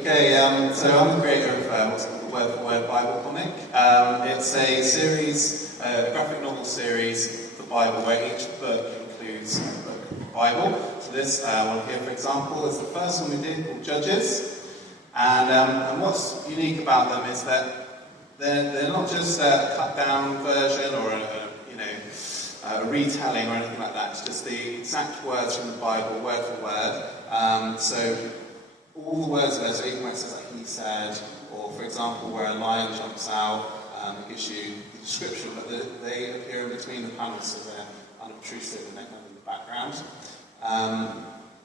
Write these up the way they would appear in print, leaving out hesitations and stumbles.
Okay, so I'm the creator of what's called the Word for Word Bible comic. It's a series, a graphic novel series of the Bible, where each book includes a book of the Bible. So this one here, for example, is the first one we did, called Judges. And what's unique about them is that they're not just a cut-down version or a retelling or anything like that. It's just the exact words from the Bible, word for word. So all the words there, so even when it says like he said, or for example where a lion jumps out, it gives you the description, but they appear in between the panels, so they're unobtrusive and they're kind of in the background.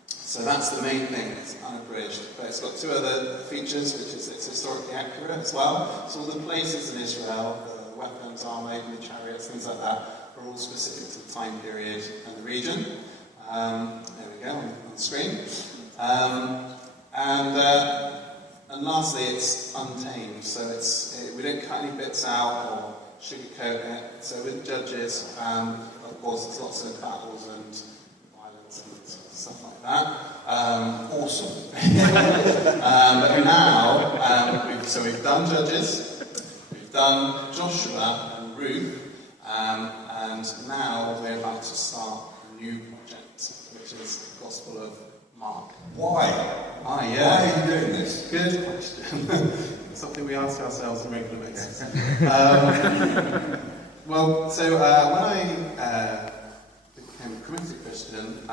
So that's the main thing, it's unabridged. But it's got two other features, which is it's historically accurate as well. So all the places in Israel, the weapons, armour, even the chariots, things like that, are all specific to the time period and the region. There we go, on the screen. And lastly, it's untamed, so we don't cut any bits out or sugarcoat it. So with Judges, of course, there's lots of battles and violence and stuff like that. Awesome. But now, we've done Judges, we've done Joshua and Ruth, and now we're about to start a new project, which is the Gospel of Mark. Why? Yeah. Why are you doing this? Good question. Something we ask ourselves on a regular basis. When I became a committed Christian, it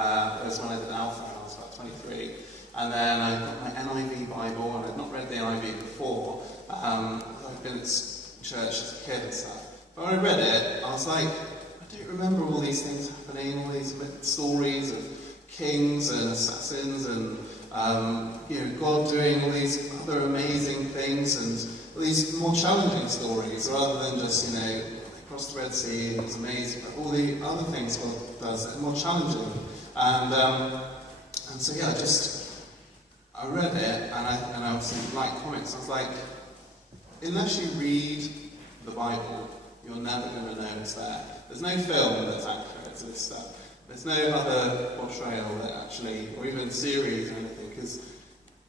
was when I did Alpha, and I was about 23. And then I got my NIV Bible, and I'd not read the NIV before. I'd been at church as a kid and stuff. But when I read it, I was like, I don't remember all these things happening, all these stories of kings and assassins and God doing all these other amazing things and all these more challenging stories, rather than just they crossed the Red Sea, it was amazing, but all the other things God does that are more challenging. And so I read it, and I obviously like comics. I was like, unless you read the Bible, you're never going to know it's there. There's no film that's accurate to this stuff. There's no other portrayal that actually, or even series or anything, because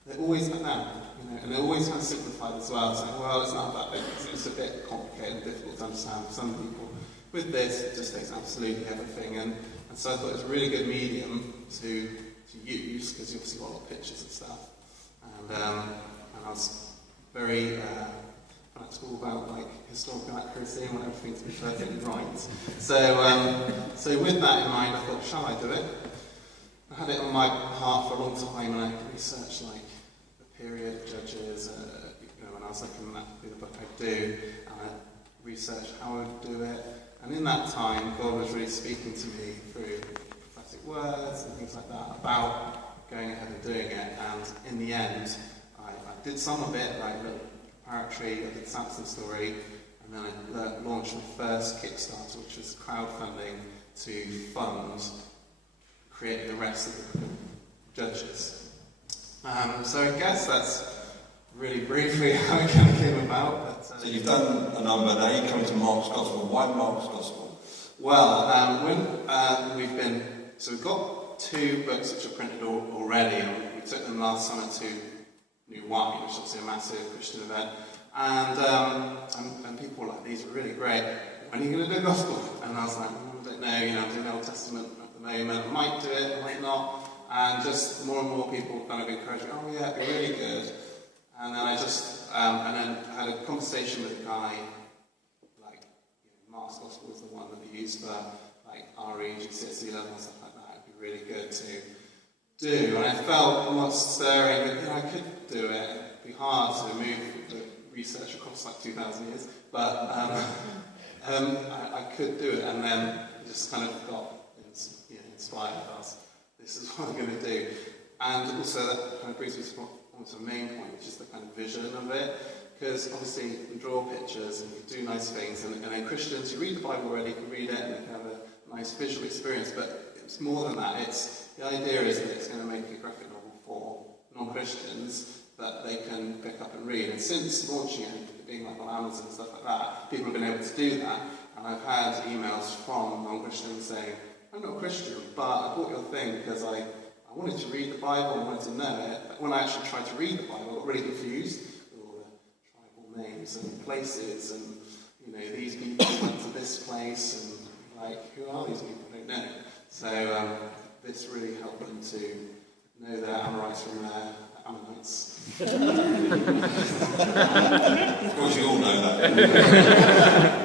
they're always like that, and they're always kind of simplified as well, saying, well, it's not that big, it's a bit complicated and difficult to understand for some people. With this, it just takes absolutely everything, and so I thought it was a really good medium to use, because you obviously got a lot of pictures and stuff, and I was very practical about historical accuracy and want everything to be perfectly right. So with that in mind, I thought, shall I do it? I had it on my heart for a long time, and I researched the period of Judges, when I was looking at the book I'd do, and I researched how I would do it. And in that time, God was really speaking to me through prophetic words and things like that about going ahead and doing it. And in the end, I did some of it, like preparatory, I did Samson's story, and then I launched my first Kickstarter, which was crowdfunding to fund creating the rest of the Judges. So I guess that's really briefly how it kind of came about. But, so you've done a number, now you come to Mark's Gospel. Why Mark's Gospel? Well, we've got two books which are printed already, and we took them last summer to New Wine, which is obviously a massive Christian event. And people were like, these are really great. When are you going to do Gospel? And I was like, I don't know, I'm doing the Old Testament at the moment. I might do it, I might not. And just more and more people kind of encouraged me, oh yeah, it'd be really good. And then I just, and then had a conversation with a guy, Mark's Gospel was the one that we used for RE, GCSE level and stuff like that. It'd be really good to do. And I felt somewhat stirring that, I could do it. It'd be hard to move the research across 2,000 years, but I could do it, and then just kind of got inspired as this is what I'm going to do. And also that kind of brings me to the main point, which is the kind of vision of it, because obviously you can draw pictures and you can do nice things, and then Christians, you read the Bible already, you can read it and you can have a nice visual experience, but it's more than that. The idea is that it's going to make a graphic novel for non-Christians that they can pick up and read. And since launching it, being on Amazon and stuff like that, people have been able to do that. And I've had emails from non-Christians saying, I'm not a Christian, but I bought your thing because I I wanted to read the Bible, I wanted to know it, but when I actually tried to read the Bible, I got really confused with all the tribal names and places, and these people went to this place, and who are these people? I don't know. So this really helped them to know their Amorites from their Ammonites. Of course, you all know that.